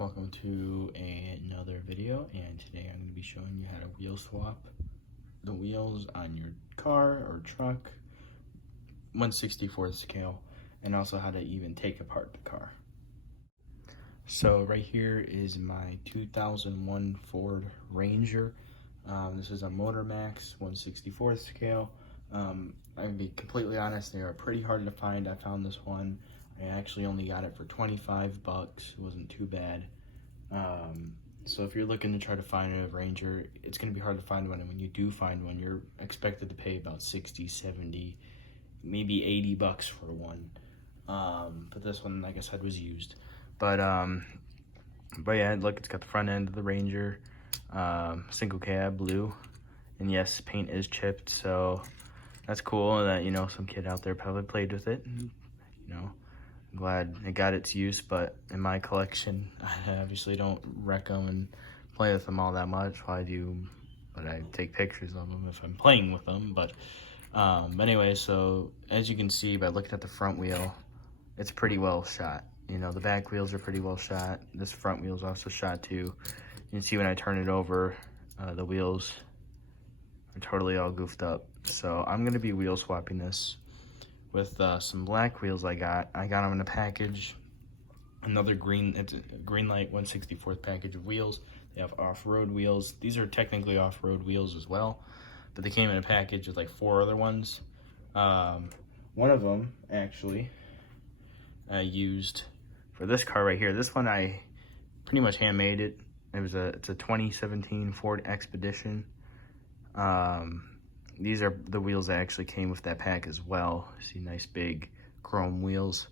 Welcome to another video, and today I'm going to be showing you how to wheel swap the wheels on your car or truck 1/64th scale, and also how to even take apart the car. So right here is my 2001 Ford Ranger. This is a Motormax 1/64th scale. I'll be completely honest, they are pretty hard to find. I found this one. I actually only got it for 25 bucks. It wasn't too bad. So if you're looking to try to find a Ranger, it's going to be hard to find one. And when you do find one, you're expected to pay about 60, 70, maybe 80 bucks for one. But this one, like I said, was used. But yeah, look, it's got the front end of the Ranger, single cab, blue. And yes, paint is chipped, so that's cool that, you know, some kid out there probably played with it. And, you know, I'm glad it got its use, but in my collection, I obviously don't wreck them and play with them all that much. Well, I do, but I take pictures of them if I'm playing with them. But anyway, so as you can see by looking at the front wheel, it's pretty well shot. You know, the back wheels are pretty well shot. This front wheel's also shot too. You can see when I turn it over, the wheels are totally all goofed up. So I'm gonna be wheel swapping this with some black wheels I got them in a package. Another it's a Greenlight 1/64th package of wheels. They have off-road wheels. These are technically off-road wheels as well, but they came in a package with like 4 other ones. One of them actually I used for this car right here. This one I pretty much handmade it. It's a 2017 Ford Expedition. These are the wheels that actually came with that pack as well. See, nice big chrome wheels.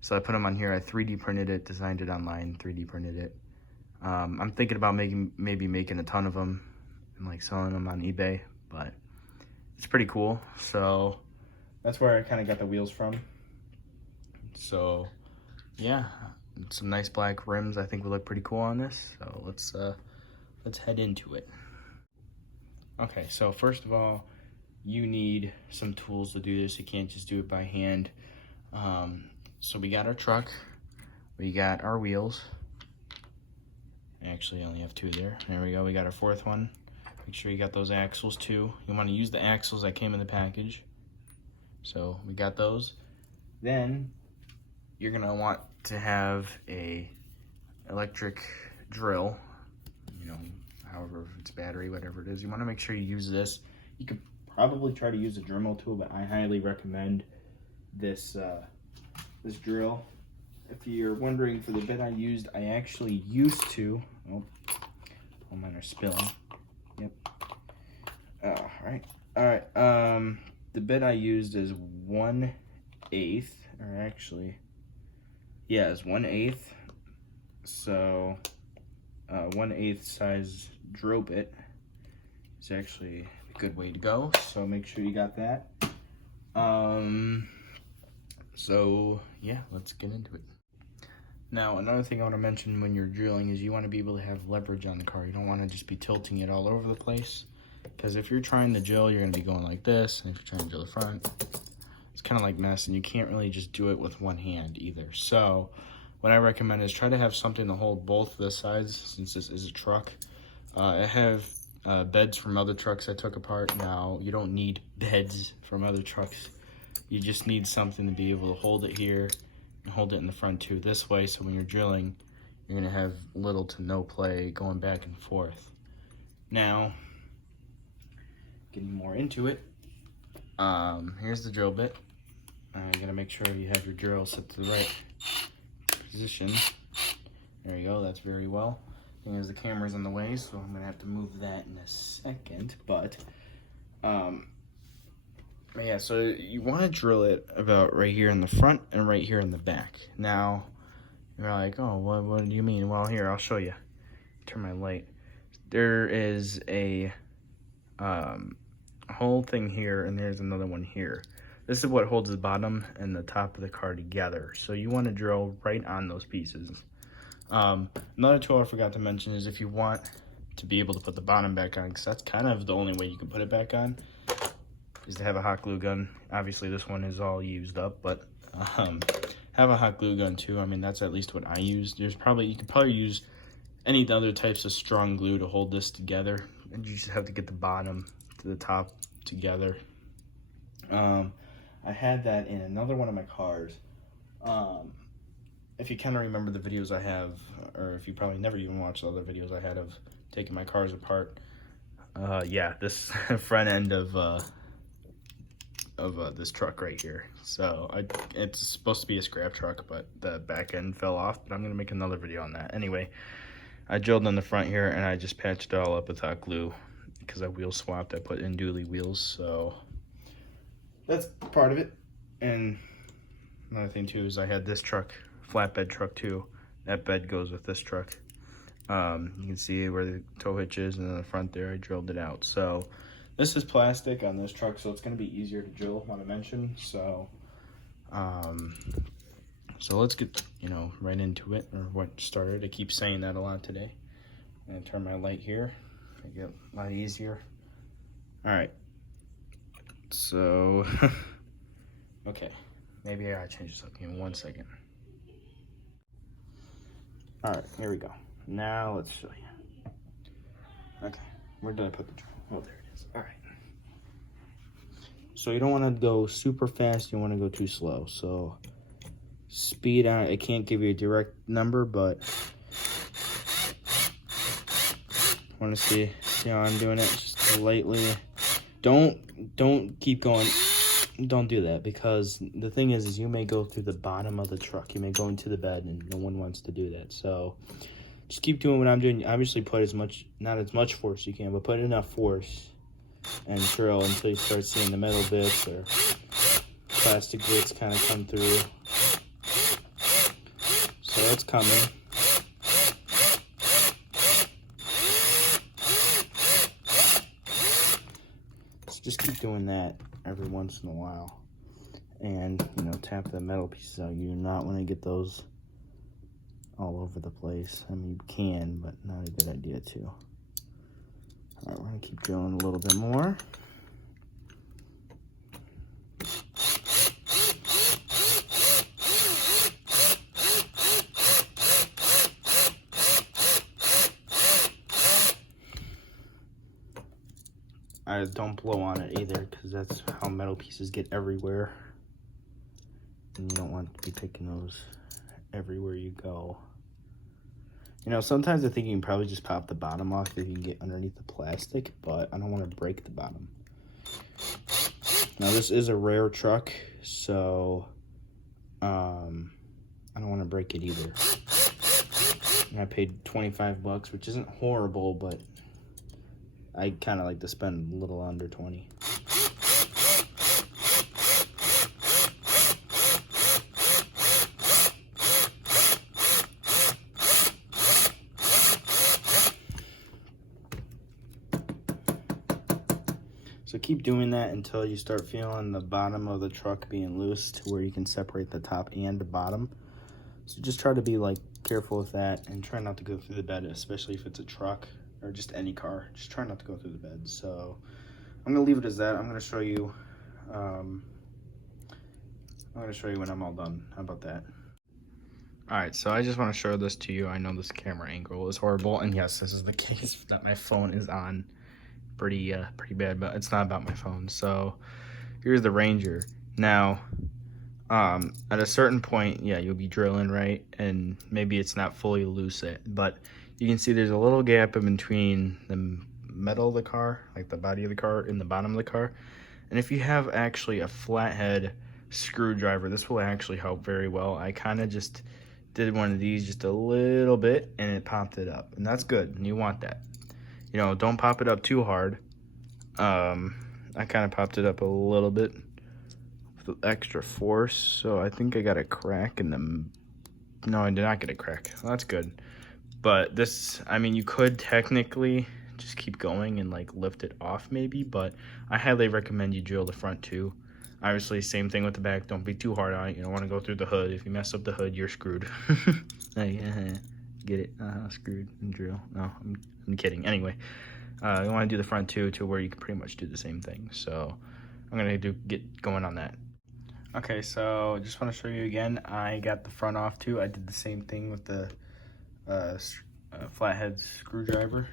So I put them on here. I 3D printed it, designed it online, 3D printed it. I'm thinking about maybe making a ton of them and like selling them on eBay, but it's pretty cool. So that's where I kind of got the wheels from. So yeah, some nice black rims I think would look pretty cool on this. So let's head into it. Okay, so first of all, you need some tools to do this. You can't just do it by hand. So we got our truck, we got our wheels. I actually only have 2 there. There we go, we got our 4th one. Make sure you got those axles too. You want to use the axles that came in the package. So we got those. Then you're gonna want to have a electric drill, you know, however, if it's battery, whatever it is. You want to make sure you use this. You could probably try to use a Dremel tool, but I highly recommend this this drill. If you're wondering, for the bit I used, I actually used to, oh mine are spilling. Yep. All right. The bit I used is 1/8, or actually, yeah, it's 1/8. So 1/8 size drill bit is actually a good way to go. So make sure you got that. So yeah, let's get into it. Now, another thing I want to mention when you're drilling is you want to be able to have leverage on the car. You don't want to just be tilting it all over the place, because if you're trying to drill, you're going to be going like this, and if you're trying to drill the front, it's kind of like mess, and you can't really just do it with one hand either. So what I recommend is try to have something to hold both the sides, since this is a truck. I have beds from other trucks I took apart. Now, you don't need beds from other trucks. You just need something to be able to hold it here and hold it in the front too, this way, so when you're drilling, you're gonna have little to no play going back and forth. Now, getting more into it, here's the drill bit. You gotta make sure you have your drill set to the right position. There you go, that's very well. Thing is, the camera's in the way, so I'm gonna have to move that in a second, but yeah, so you want to drill it about right here in the front and right here in the back. Now, you're like, oh, what do you mean? Well, here, I'll show you. Turn my light. There is a whole thing here, and there's another one here. This is what holds the bottom and the top of the car together. So you want to drill right on those pieces. Another tool I forgot to mention is if you want to be able to put the bottom back on, because that's kind of the only way you can put it back on, is to have a hot glue gun. Obviously this one is all used up, but have a hot glue gun too. I mean, that's at least what I use. You could probably use any other types of strong glue to hold this together, and you just have to get the bottom to the top together. I had that in another one of my cars. If you kind of remember the videos I have, or if you probably never even watched the other videos I had of taking my cars apart, yeah, this front end of this truck right here. So it's supposed to be a scrap truck, but the back end fell off, but I'm gonna make another video on that. Anyway, I drilled in the front here and I just patched it all up with hot glue because I wheel swapped. I put in dually wheels, so that's part of it. And another thing too is I had this truck, flatbed truck too. That bed goes with this truck. You can see where the tow hitch is, and in the front there I drilled it out. So this is plastic on this truck, so it's going to be easier to drill, want to mention. So so let's get, right into it, or what started. I keep saying that a lot today. I'm going to turn my light here, make it a lot easier. All right, so okay, maybe I gotta change this up. Give me 1 second. All right, here we go. Now let's show you. Okay, where did I put the drill? Oh, there it is. All right. So you don't want to go super fast. You want to go too slow. So speed on it can't give you a direct number, but want to see how I'm doing it just lightly. Don't keep going. Don't do that, because the thing is you may go through the bottom of the truck. You may go into the bed, and no one wants to do that. So just keep doing what I'm doing. Obviously put not as much force as you can, but put enough force and drill until you start seeing the metal bits or plastic bits kind of come through. So it's coming. So just keep doing that every once in a while, and tap the metal pieces out. You do not want to get those all over the place. I mean, you can, but not a good idea too. All right, we're gonna keep drilling a little bit more. I don't blow on it either, because that's how metal pieces get everywhere, and you don't want to be picking those everywhere you go. Sometimes I think you can probably just pop the bottom off if you can get underneath the plastic, but I don't want to break the bottom. Now this is a rare truck, so I don't want to break it either. And I paid $25, which isn't horrible, but I kind of like to spend a little under 20. So keep doing that until you start feeling the bottom of the truck being loose to where you can separate the top and the bottom. So just try to be careful with that, and try not to go through the bed, especially if it's a truck or just any car. Just try not to go through the bed. So I'm gonna leave it as that. I'm gonna show you when I'm all done. How about that? All right, so I just want to show this to you. I know this camera angle is horrible, and yes, this is the case that my phone is on pretty bad, but it's not about my phone. So here's the Ranger. Now at a certain point, yeah, you'll be drilling, right, and maybe it's not fully loose yet, but you can see there's a little gap in between the metal of the car, like the body of the car, and the bottom of the car. And if you have actually a flathead screwdriver, this will actually help very well. I kind of just did one of these just a little bit, and it popped it up, and that's good, and you want that. Don't pop it up too hard. I kind of popped it up a little bit with extra force, so I think I got a crack in the... No, I did not get a crack. Well, that's good. But this, I mean, you could technically just keep going and lift it off maybe, but I highly recommend you drill the front too. Obviously, same thing with the back. Don't be too hard on it. You don't want to go through the hood. If you mess up the hood, you're screwed. Get it? Screwed and drill. No, I'm kidding. Anyway, you want to do the front too, to where you can pretty much do the same thing. So I'm gonna get going on that. Okay, so just want to show you again, I got the front off too. I did the same thing with the flathead screwdriver.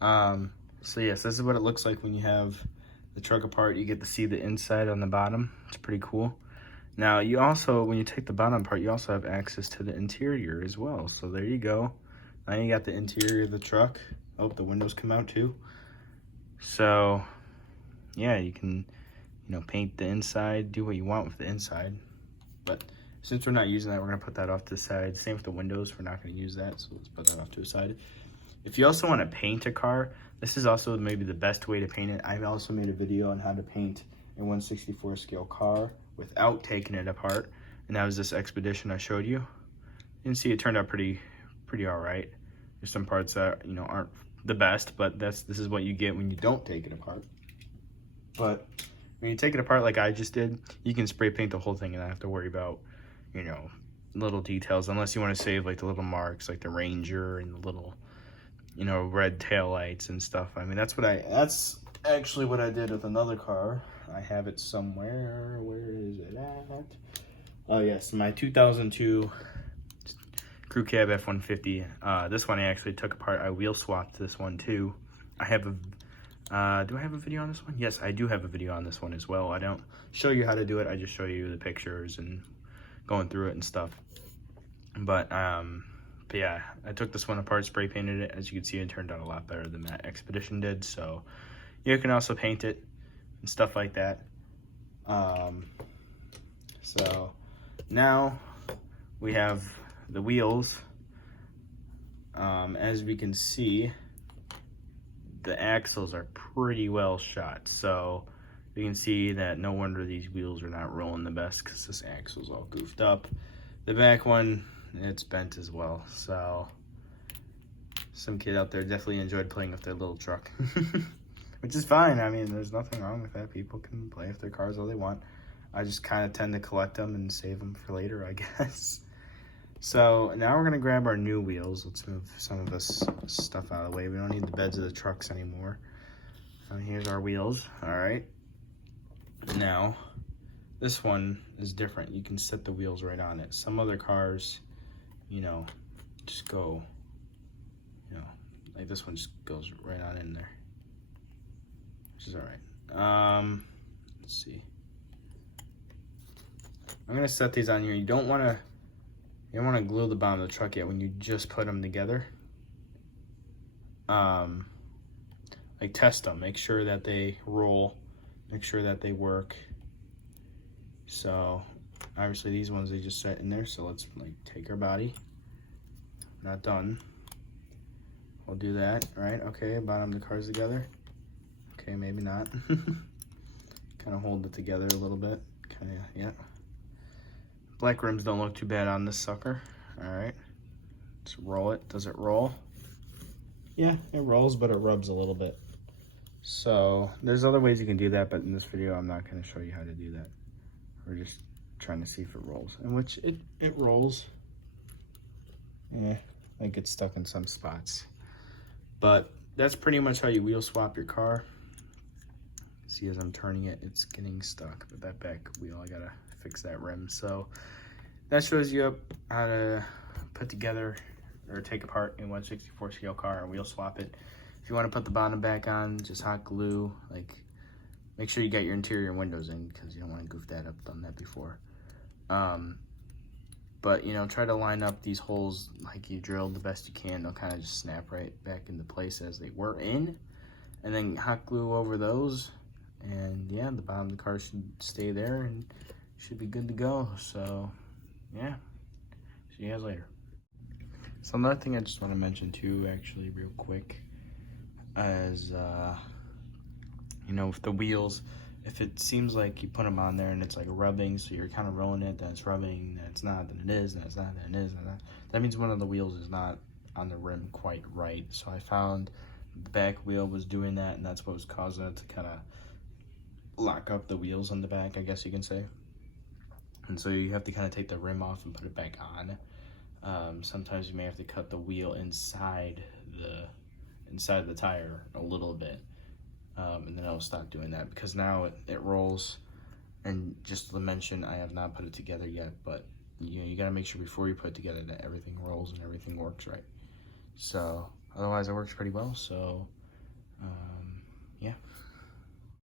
So yes, this is what it looks like when you have the truck apart. You get to see the inside on the bottom. It's pretty cool. Now you also, when you take the bottom part, you also have access to the interior as well. So there you go. Now you got the interior of the truck. Oh, the windows come out too. So yeah, you can, you know, paint the inside, do what you want with the inside. But since we're not using that, we're gonna put that off to the side. Same with the windows, we're not gonna use that, so let's put that off to the side. If you also wanna paint a car, this is also maybe the best way to paint it. I've also made a video on how to paint a 1/64 scale car without taking it apart. And that was this Expedition I showed you. You can see it turned out pretty all right. There's some parts that, you know, aren't the best, but this is what you get when you don't take it apart. But when you take it apart like I just did, you can spray paint the whole thing and not have to worry about, you know, little details, unless you want to save like the little marks, like the Ranger and the little, you know, red taillights and stuff. I mean, that's actually what I did with another car. I have it somewhere. Where is it at? Oh yes, my 2002 Crew Cab F-150. This one I actually took apart. I wheel swapped this one too. I have a do I have a video on this one? Yes, I do have a video on this one as well. I don't show you how to do it. I just show you the pictures and going through it and stuff. But yeah, I took this one apart, spray painted it. As you can see, it turned out a lot better than that Expedition did. So you can also paint it and stuff like that. So now we have the wheels. As we can see, the axles are pretty well shot, so you can see that no wonder these wheels are not rolling the best, because this axle's all goofed up. The back one, it's bent as well, so some kid out there definitely enjoyed playing with their little truck. Which is fine. I mean, there's nothing wrong with that. People can play with their cars all they want. I just kind of tend to collect them and save them for later, I guess. So now we're gonna grab our new wheels. Let's move some of this stuff out of the way. We don't need the beds of the trucks anymore. Here's our wheels. All right. Now, this one is different. You can set the wheels right on it. Some other cars, you know, just go, you know, like this one just goes right on in there, which is all right. Let's see. I'm gonna set these on here. You don't want to glue the bottom of the truck yet when you just put them together. Like test them, make sure that they roll, make sure that they work. So obviously these ones, they just set in there. So let's like take our body. Not done. We'll do that, right? Okay, bottom of the cars together. Okay, maybe not. Kind of hold it together a little bit. Kind of, yeah. Black rims don't look too bad on this sucker. All right, let's roll it. Does it roll? Yeah, it rolls, but it rubs a little bit. So there's other ways you can do that, but in this video, I'm not gonna show you how to do that. We're just trying to see if it rolls, in which it rolls. Yeah, it gets stuck in some spots. But that's pretty much how you wheel swap your car. See, as I'm turning it, it's getting stuck. But that back wheel, I gotta fix that rim. So that shows you how to put together or take apart a 1/64 scale car and wheel swap it. If you want to put the bottom back on, just hot glue. Like, make sure you get your interior windows in, because you don't want to goof that up. Done that before. But you know, try to line up these holes like you drilled the best you can. They'll kind of just snap right back into place as they were in, and then hot glue over those. And yeah, the bottom of the car should stay there and should be good to go. So yeah, see you guys later. So another thing I just want to mention too, actually real quick, is you know, with the wheels, if it seems like you put them on there and it's like rubbing, so you're kind of rolling it, then it's rubbing, then it's not, then it is, then it's not, then it is, then that means one of the wheels is not on the rim quite right. So I found the back wheel was doing that, and that's what was causing it to kind of lock up the wheels on the back, I guess you can say. And so you have to kind of take the rim off and put it back on. Sometimes you may have to cut the wheel inside the tire a little bit, and then it'll stop doing that, because now it rolls And just to mention, I have not put it together yet, but you gotta make sure before you put it together that everything rolls and everything works right. So otherwise it works pretty well. So